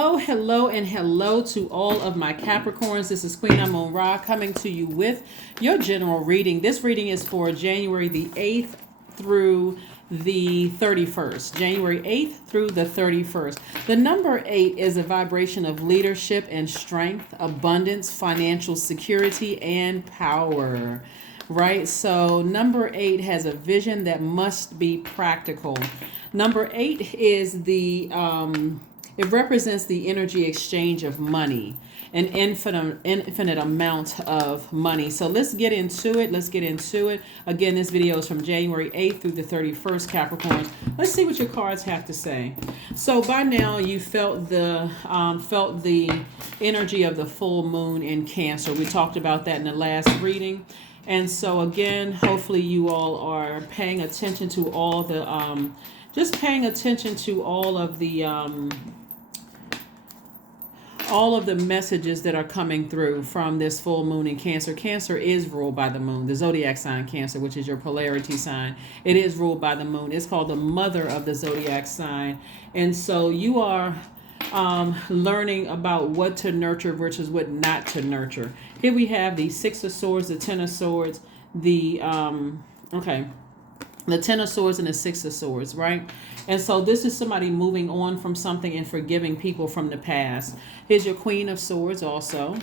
Hello, and hello to all of my Capricorns. This is Queen Amun Ra coming to you with your general reading. This reading is for January the 8th through the 31st. January 8th through the 31st. The number 8 is a vibration of leadership and strength, abundance, financial security, and power. Right? So number 8 has a vision that must be practical. Number 8 is it represents the energy exchange of money, an infinite amount of money. So let's get into it. Again, this video is from January 8th through the 31st, Capricorns. Let's see what your cards have to say. So by now you felt the energy of the full moon in Cancer. We talked about that in the last reading. And so again, hopefully you all are paying attention to all the all of the messages that are coming through from this full moon in Cancer. Cancer is ruled by the moon, the zodiac sign Cancer, which is your polarity sign. It is ruled by the moon. It's called the mother of the zodiac sign. And so you are learning about what to nurture versus what not to nurture. Here we have the Six of Swords, the Ten of Swords, the Ten of Swords and the Six of Swords, right? And so this is somebody moving on from something and forgiving people from the past. Here's your Queen of Swords also.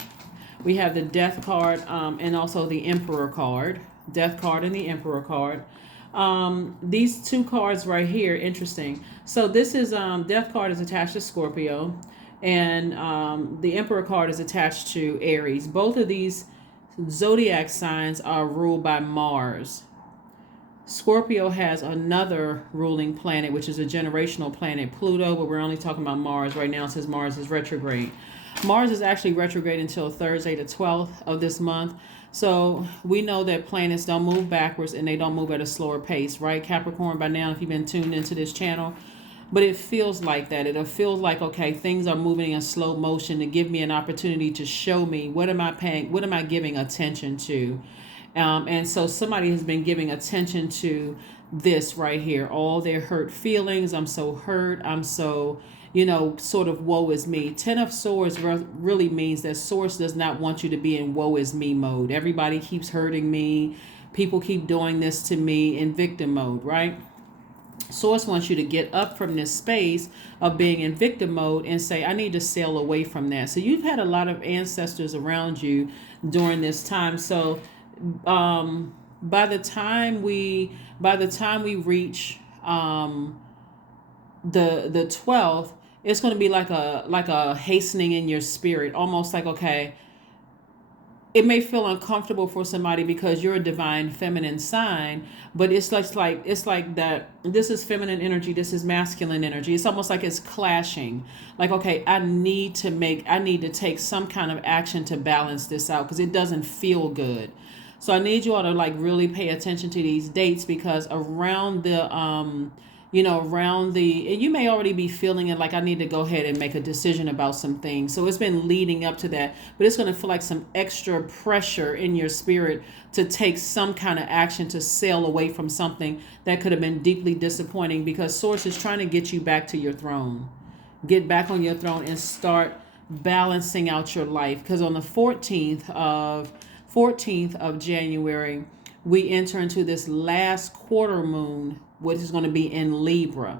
We have the Death card and also the Emperor card. Death card and the Emperor card. These two cards right here, interesting. So this is Death card is attached to Scorpio, and the Emperor card is attached to Aries. Both of these zodiac signs are ruled by Mars. Scorpio has another ruling planet, which is a generational planet, Pluto, but we're only talking about Mars right now since Mars is retrograde. Mars is actually retrograde until Thursday the 12th of this month. So we know that planets don't move backwards and they don't move at a slower pace, right, Capricorn, by now, if you've been tuned into this channel. But it feels like that. It feels like, okay, things are moving in slow motion to give me an opportunity to show me what am I giving attention to. And so somebody has been giving attention to this right here, all their hurt feelings. I'm so hurt. I'm so, sort of woe is me. Ten of Swords really means that Source does not want you to be in woe is me mode. Everybody keeps hurting me. People keep doing this to me in victim mode, right? Source wants you to get up from this space of being in victim mode and say, I need to sail away from that. So you've had a lot of ancestors around you during this time. So by the time we reach the 12th, it's going to be like a hastening in your spirit, almost like, okay, it may feel uncomfortable for somebody because you're a divine feminine sign, but it's like that this is feminine energy, this is masculine energy. It's almost like it's clashing. Like, okay, I need to take some kind of action to balance this out because it doesn't feel good. So I need you all to really pay attention to these dates, because around and you may already be feeling it, like I need to go ahead and make a decision about some things. So it's been leading up to that, but it's going to feel like some extra pressure in your spirit to take some kind of action to sail away from something that could have been deeply disappointing, because Source is trying to get you back to your throne. Get back on your throne and start balancing out your life, because on the 14th of January, we enter into this last quarter moon, which is going to be in Libra,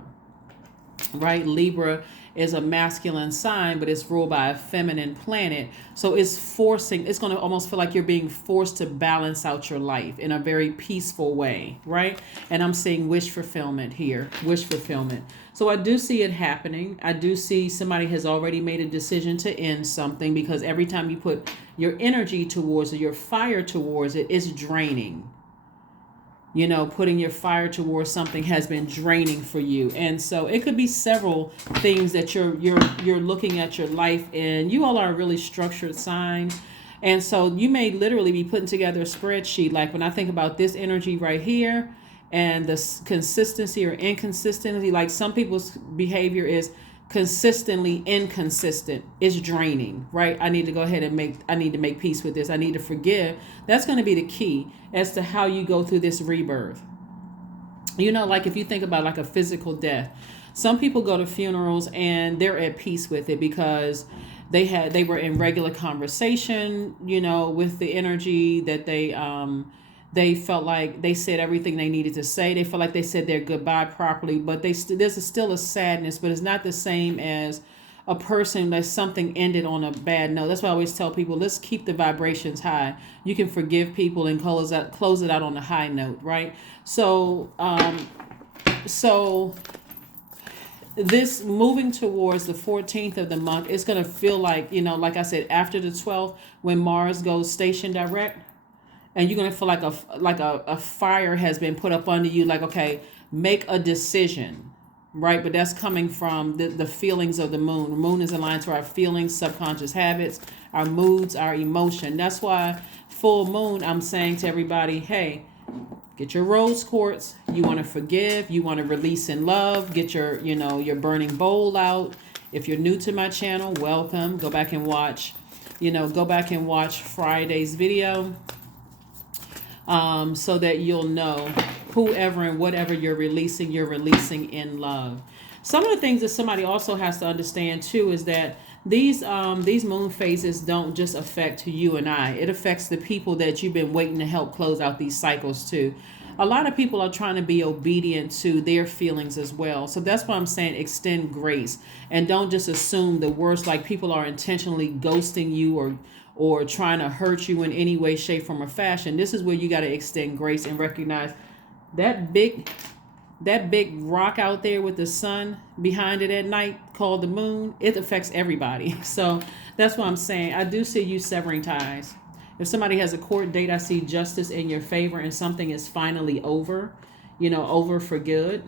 right? Libra is a masculine sign, but it's ruled by a feminine planet. So it's going to almost feel like you're being forced to balance out your life in a very peaceful way, right? And I'm seeing wish fulfillment here, wish fulfillment. So I do see it happening. I do see somebody has already made a decision to end something, because every time you put your energy towards it, your fire towards it, it's draining. Putting your fire towards something has been draining for you. And so it could be several things that you're looking at your life, and you all are a really structured sign. And so you may literally be putting together a spreadsheet. Like when I think about this energy right here and the consistency or inconsistency, like some people's behavior is consistently inconsistent. It's draining, right? I need to go ahead and make peace with this. I need to forgive. That's going to be the key as to how you go through this rebirth. Like if you think about like a physical death, Some people go to funerals and they're at peace with it because they were in regular conversation, with the energy that they felt like they said everything they needed to say. They felt like they said their goodbye properly, but there's still a sadness, but it's not the same as a person that something ended on a bad note. That's why I always tell people, let's keep the vibrations high. You can forgive people and close it out on a high note, right? So this moving towards the 14th of the month, it's going to feel like, like I said, after the 12th, when Mars goes station direct, and you're going to feel like a fire has been put up under you, like, okay, make a decision, right? But that's coming from the feelings of the moon. The moon is aligned to our feelings, subconscious habits, our moods, our emotion. That's why full moon, I'm saying to everybody, hey, get your rose quartz. You want to forgive. You want to release in love. Get your burning bowl out. If you're new to my channel, welcome. Go back and watch Friday's video, so that you'll know whoever and whatever you're releasing in love. Some of the things that somebody also has to understand too is that these moon phases don't just affect you and I. It affects the people that you've been waiting to help close out these cycles too. A lot of people are trying to be obedient to their feelings as well. So that's why I'm saying extend grace and don't just assume the worst, like people are intentionally ghosting you or trying to hurt you in any way, shape, form, or fashion. This is where you got to extend grace and recognize that big rock out there with the sun behind it at night called the moon, it affects everybody. So that's why I'm saying I do see you severing ties. If somebody has a court date, I see justice in your favor and something is finally over, over for good.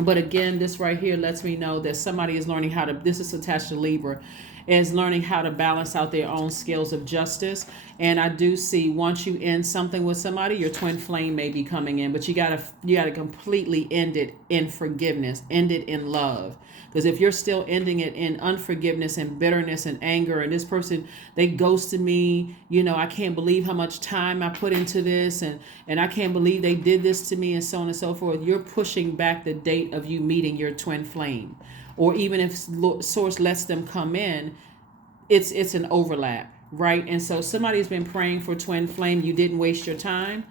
But again, this right here lets me know that somebody is learning this is attached to Libra, is learning how to balance out their own scales of justice. And I do see once you end something with somebody, your twin flame may be coming in, but you gotta completely end it in forgiveness, end it in love. Because if you're still ending it in unforgiveness and bitterness and anger, and this person, they ghosted me, I can't believe how much time I put into this, and I can't believe they did this to me, and so on and so forth, you're pushing back the date of you meeting your twin flame. Or even if source lets them come in, it's an overlap, right? And so somebody's been praying for twin flame. You didn't waste your time.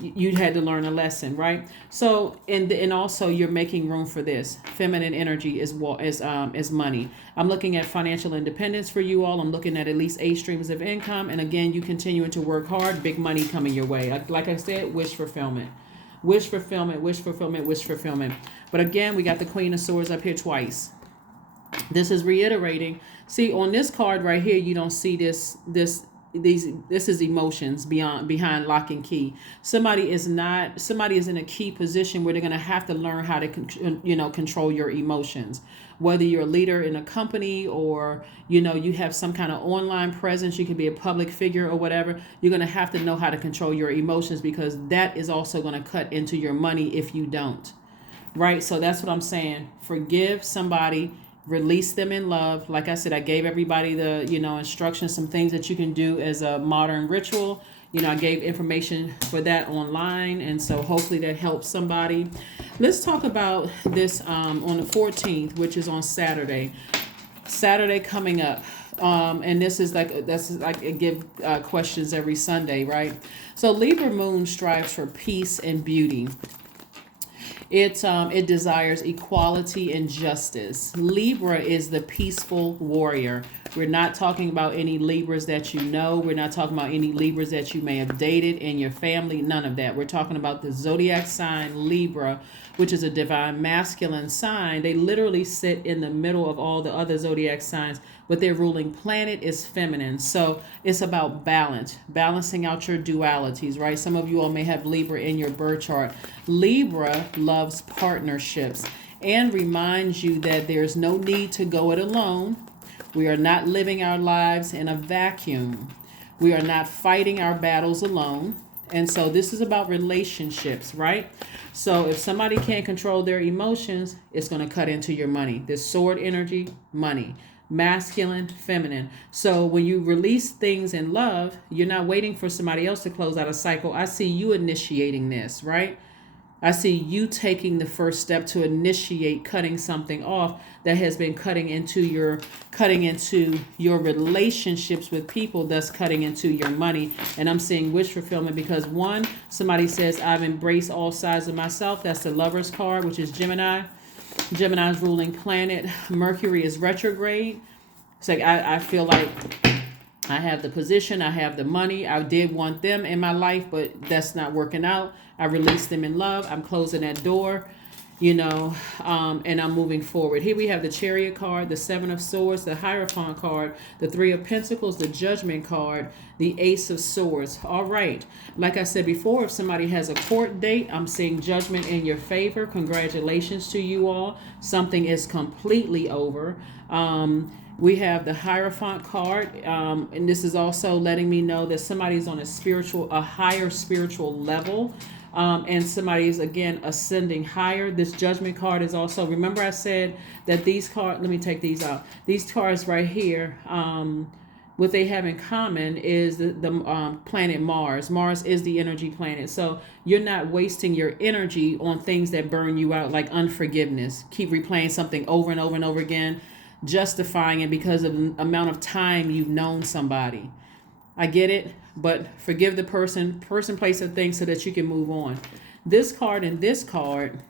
You had to learn a lesson, right? So and also you're making room for this. Feminine energy is money. I'm looking at financial independence for you all. I'm looking at least 8 streams of income. And again, you continuing to work hard, big money coming your way. Like I said, wish fulfillment. Wish fulfillment, wish fulfillment, wish fulfillment. But again, we got the Queen of Swords up here twice. This is reiterating. See, on this card right here, you don't see this is emotions behind lock and key. Somebody is in a key position where they're going to have to learn how to control your emotions. Whether you're a leader in a company or you have some kind of online presence, you can be a public figure or whatever, you're going to have to know how to control your emotions, because that is also going to cut into your money if you don't. Right? So that's what I'm saying. Forgive somebody, release them in love. Like I said, I gave everybody the, instructions, some things that you can do as a modern ritual. I gave information for that online. And so hopefully that helps somebody. Let's talk about this on the 14th, which is on Saturday coming up. And this is like I give questions every Sunday, right? So Libra moon strives for peace and beauty. It desires equality and justice. Libra is the peaceful warrior. We're not talking about any Libras that you know. We're not talking about any Libras that you may have dated in your family. None of that. We're talking about the zodiac sign Libra, which is a divine masculine sign. They literally sit in the middle of all the other zodiac signs, but their ruling planet is feminine. So it's about balancing out your dualities, right? Some of you all may have Libra in your birth chart. Libra loves partnerships and reminds you that there's no need to go it alone. We are not living our lives in a vacuum. We are not fighting our battles alone. And so this is about relationships, right? So if somebody can't control their emotions, it's going to cut into your money. This sword energy, money, masculine, feminine. So when you release things in love, you're not waiting for somebody else to close out a cycle. I see you initiating this, right? I see you taking the first step to initiate cutting something off that has been cutting into your relationships with people, thus cutting into your money. And I'm seeing wish fulfillment because one, somebody says, I've embraced all sides of myself. That's the Lover's card, which is Gemini. Gemini's ruling planet. Mercury is retrograde. It's like I feel like I have the position, I have the money. I did want them in my life, but that's not working out. I released them in love. I'm closing that door, and I'm moving forward. Here we have the Chariot card, the Seven of Swords, the Hierophant card, the Three of Pentacles, the Judgment card, the Ace of Swords. All right. Like I said before, if somebody has a court date, I'm seeing judgment in your favor. Congratulations to you all. Something is completely over. We have the Hierophant card, and this is also letting me know that somebody's on a higher spiritual level, and somebody's, again, ascending higher. This Judgment card is also, remember I said that these cards, let me take these out. These cards right here, what they have in common is the planet Mars. Mars is the energy planet. So you're not wasting your energy on things that burn you out, like unforgiveness. Keep replaying something over and over and over again, justifying it because of the amount of time you've known somebody. I get it, but forgive the person, place, and thing so that you can move on. This card and this card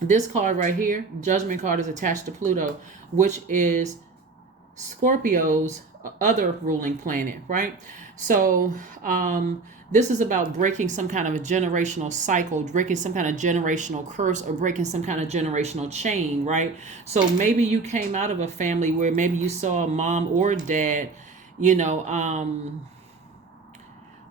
right here, Judgment card, is attached to Pluto, which is Scorpio's other ruling planet, right? So this is about breaking some kind of a generational cycle, breaking some kind of generational curse, or breaking some kind of generational chain, right? So maybe you came out of a family where maybe you saw a mom or dad,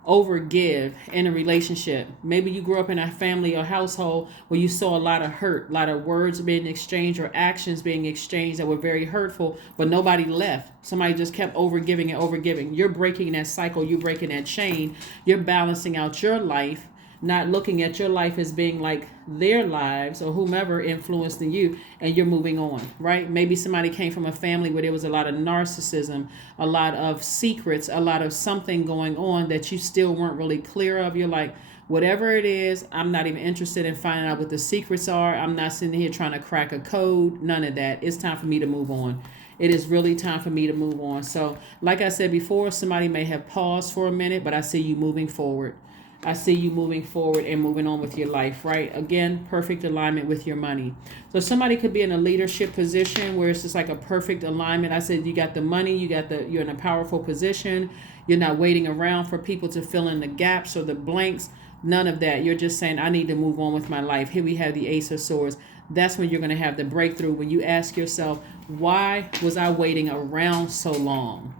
overgive in a relationship. Maybe you grew up in a family or household where you saw a lot of hurt, a lot of words being exchanged or actions being exchanged that were very hurtful, but nobody left. Somebody just kept overgiving and overgiving. You're breaking that cycle. You're breaking that chain. You're balancing out your life, not looking at your life as being like their lives or whomever influenced you, and you're moving on, right? Maybe somebody came from a family where there was a lot of narcissism, a lot of secrets, a lot of something going on that you still weren't really clear of. You're like, whatever it is, I'm not even interested in finding out what the secrets are. I'm not sitting here trying to crack a code, none of that. It's time for me to move on. It is really time for me to move on. So like I said before, somebody may have paused for a minute, but I see you moving forward. I see you moving forward and moving on with your life, right? Again, perfect alignment with your money. So somebody could be in a leadership position where it's just like a perfect alignment. I said you got the money, you're in a powerful position. You're not waiting around for people to fill in the gaps or the blanks. None of that. You're just saying, I need to move on with my life. Here we have the Ace of Swords. That's when you're going to have the breakthrough, when you ask yourself, why was I waiting around so long?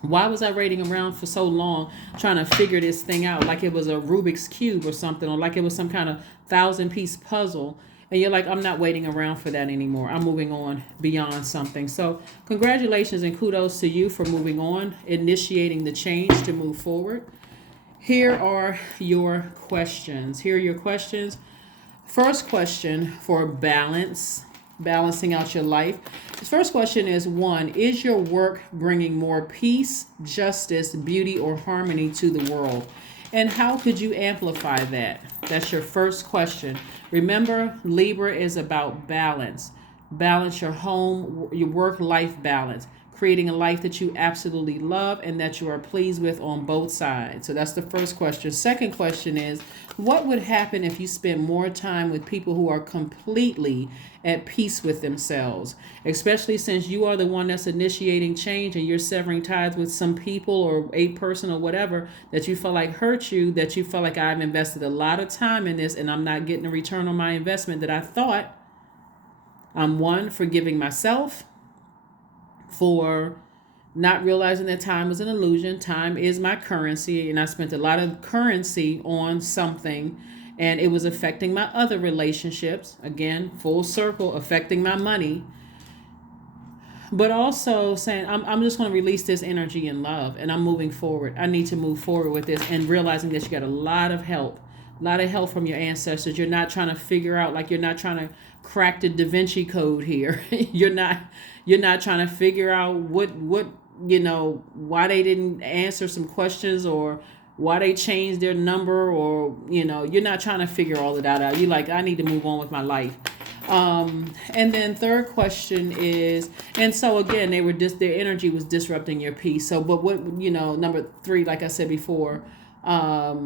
Why was I waiting around for so long trying to figure this thing out, like it was a Rubik's Cube or something, or like it was some kind of 1,000-piece puzzle? And you're like, I'm not waiting around for that anymore. I'm moving on beyond something. So congratulations and kudos to you for moving on, initiating the change to move forward. Here are your questions. First question for balancing out your life. This first question is 1, is your work bringing more peace, justice, beauty, or harmony to the world? And how could you amplify that? That's your first question. Remember, Libra is about balance. Balance your home, your work-life balance, creating a life that you absolutely love and that you are pleased with on both sides. So that's the first question. Second question is, what would happen if you spent more time with people who are completely at peace with themselves, especially since you are the one that's initiating change and you're severing ties with some people or a person or whatever that you feel like hurt you, that you feel like I've invested a lot of time in this and I'm not getting a return on my investment that I thought. I'm one, forgiving myself for not realizing that time was an illusion. Time is my currency, and I spent a lot of currency on something, and it was affecting my other relationships. Again, full circle, affecting my money. But also saying, I'm just going to release this energy in love, and I'm moving forward. I need to move forward with this, and realizing that you got a lot of help from your ancestors. You're not trying to figure out, like, you're not trying to crack the Da Vinci Code here. You're not trying to figure out what why they didn't answer some questions, or why they changed their number, or you're not trying to figure all of that out. You're like, I need to move on with my life. And then third question is, and so again, their energy was disrupting your peace. So, but what, number 3, like I said before, or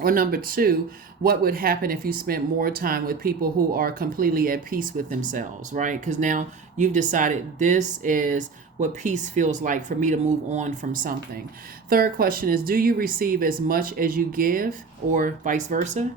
number 2, what would happen if you spent more time with people who are completely at peace with themselves, right? Because now you've decided this is what peace feels like for me to move on from something. Third question is, do you receive as much as you give, or vice versa?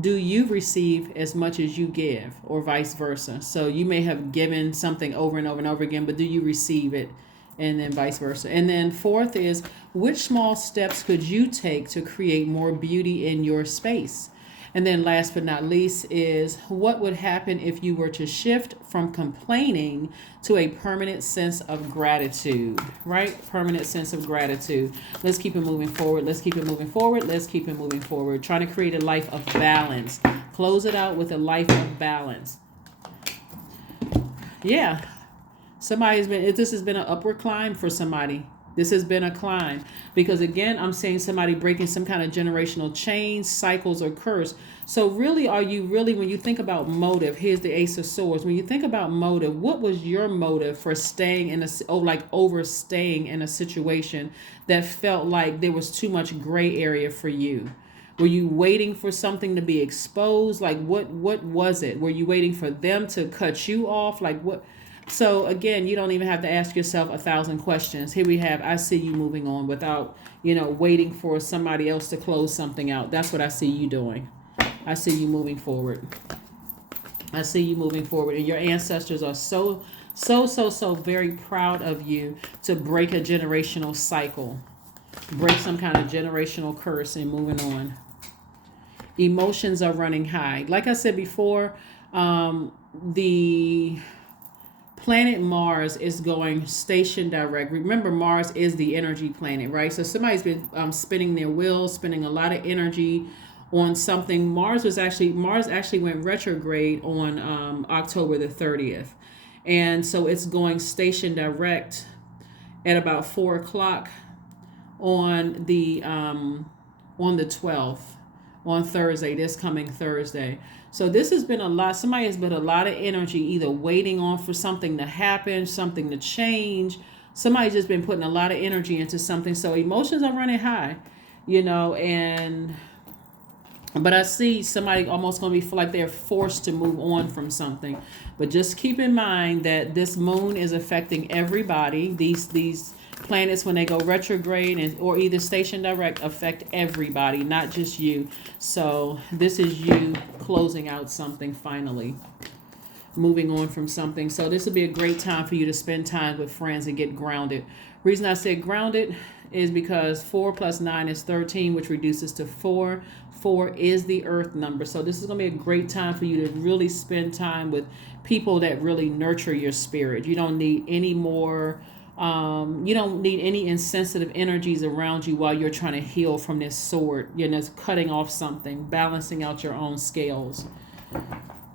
Do you receive as much as you give, or vice versa? So you may have given something over and over and over again, but do you receive it? And then vice versa. And then fourth is, which small steps could you take to create more beauty in your space? And then last but not least is, what would happen if you were to shift from complaining to a permanent sense of gratitude, right? Permanent sense of gratitude. Let's keep it moving forward. Let's keep it moving forward. Let's keep it moving forward. Trying to create a life of balance. Close it out with a life of balance. Yeah. This has been an upward climb for somebody. This has been a climb, because again, I'm seeing somebody breaking some kind of generational chains, cycles, or curse. So really, when you think about motive, here's the Ace of Swords. When you think about motive, what was your motive for overstaying in a situation that felt like there was too much gray area for you? Were you waiting for something to be exposed? Like what was it? Were you waiting for them to cut you off? Like what? So again, you don't even have to ask yourself 1,000 questions. Here we have, I see you moving on without, waiting for somebody else to close something out. That's what I see you doing. I see you moving forward. I see you moving forward. And your ancestors are so very proud of you to break a generational cycle. Break some kind of generational curse and moving on. Emotions are running high. Like I said before, the planet Mars is going station direct. Remember, Mars is the energy planet, right? So somebody's been spinning their wheels, spending a lot of energy on something. Mars actually went retrograde on October the 30th. And so it's going station direct at about 4 o'clock on the 12th, on Thursday, this coming Thursday. So this has been a lot. Somebody has been a lot of energy, either waiting on for something to happen, something to change. Somebody's just been putting a lot of energy into something. So emotions are running high, but I see somebody almost going to be like they're forced to move on from something. But just keep in mind that this moon is affecting everybody. These planets, when they go retrograde or either station direct, affect everybody, not just you. So this is you closing out something finally, moving on from something. So this will be a great time for you to spend time with friends and get grounded. Reason I said grounded is because 4 plus 9 is 13, which reduces to 4. 4 is the earth number. So this is going to be a great time for you to really spend time with people that really nurture your spirit. You don't need any more you don't need any insensitive energies around you while you're trying to heal from this sword, cutting off something, balancing out your own scales.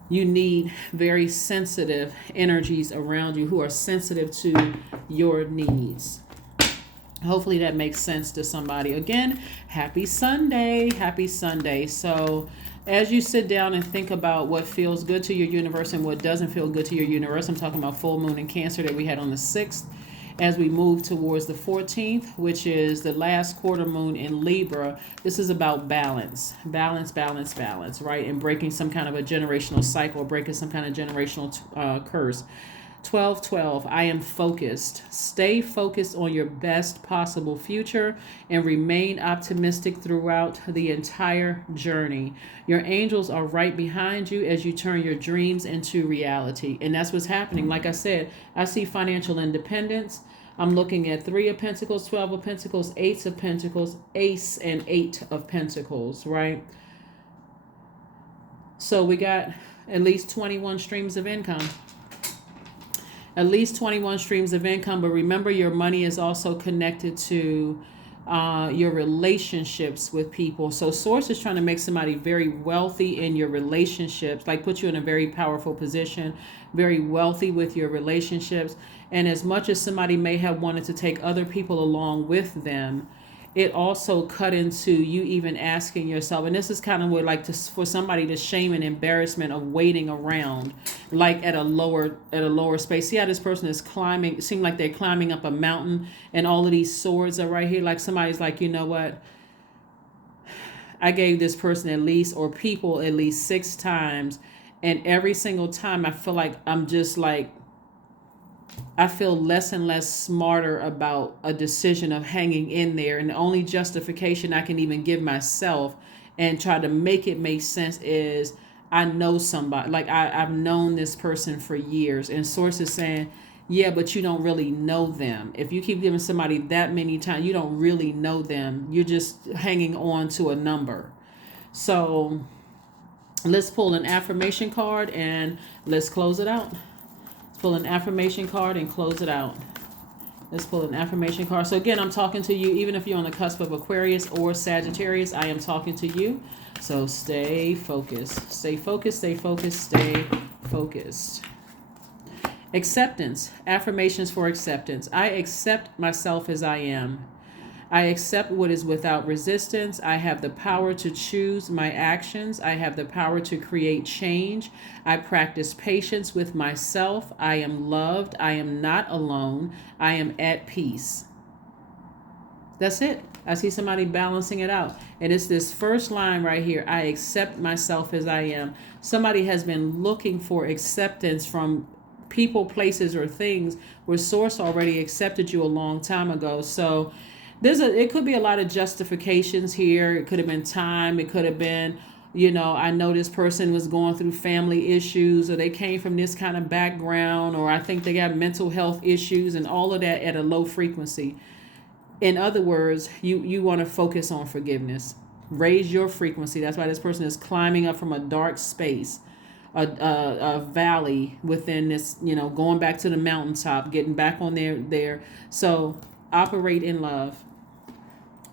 You need very sensitive energies around you who are sensitive to your needs. Hopefully that makes sense to somebody. Again, happy Sunday. Happy Sunday. So as you sit down and think about what feels good to your universe and what doesn't feel good to your universe, I'm talking about full moon in Cancer that we had on the 6th. As we move towards the 14th, which is the last quarter moon in Libra, this is about balance, right? And breaking some kind of a generational cycle, breaking some kind of generational curse. 12:12, I am focused. Stay focused on your best possible future and remain optimistic throughout the entire journey. Your angels are right behind you as you turn your dreams into reality. And that's what's happening. Like I said, I see financial independence. I'm looking at 3 of Pentacles, 12 of Pentacles, 8 of Pentacles, Ace and 8 of Pentacles, right? So we got at least 21 streams of income. At least 21 streams of income. But remember, your money is also connected to your relationships with people. So Source is trying to make somebody very wealthy in your relationships, like put you in a very powerful position, very wealthy with your relationships. And as much as somebody may have wanted to take other people along with them, it also cut into you even asking yourself, and this is kind of what, like, for somebody to shame and embarrassment of waiting around, like at a lower space. See how this person is climbing, it seems like they're climbing up a mountain, and all of these swords are right here. Like somebody's like, you know what, I gave this person at least, or people at least 6 times, and every single time I feel like I'm just like, I feel less and less smarter about a decision of hanging in there. And the only justification I can even give myself and try to make it make sense is I know somebody. Like I've known this person for years. And sources saying, yeah, but you don't really know them. If you keep giving somebody that many times, you don't really know them. You're just hanging on to a number. So let's pull an affirmation card and let's close it out. Pull an affirmation card and close it out. Let's pull an affirmation card. So again, I'm talking to you, even if you're on the cusp of Aquarius or Sagittarius, I am talking to you. So stay focused. Stay focused, stay focused, stay focused. Acceptance. Affirmations for acceptance. I accept myself as I am. I accept what is without resistance. I have the power to choose my actions. I have the power to create change. I practice patience with myself. I am loved. I am not alone. I am at peace. That's it. I see somebody balancing it out. And it's this first line right here. I accept myself as I am. Somebody has been looking for acceptance from people, places, or things where source already accepted you a long time ago. So it could be a lot of justifications here. It could have been time. It could have been, I know this person was going through family issues, or they came from this kind of background, or I think they got mental health issues, and all of that at a low frequency. In other words, you want to focus on forgiveness. Raise your frequency. That's why this person is climbing up from a dark space, a valley within this, going back to the mountaintop, getting back on there. So operate in love.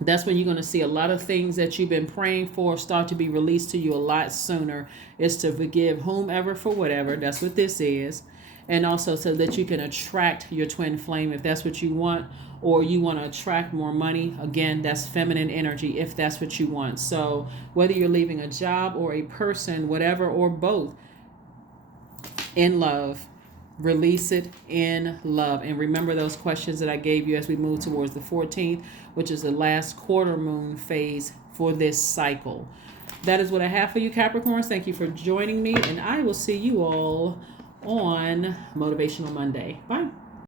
That's when you're going to see a lot of things that you've been praying for start to be released to you a lot sooner. Is to forgive whomever for whatever. That's what this is. And also so that you can attract your twin flame if that's what you want, or you want to attract more money. Again, that's feminine energy if that's what you want. So whether you're leaving a job or a person, whatever, or both, in love. Release it in love. And remember those questions that I gave you as we move towards the 14th, which is the last quarter moon phase for this cycle. That is what I have for you, Capricorns. Thank you for joining me, and I will see you all on Motivational Monday. Bye.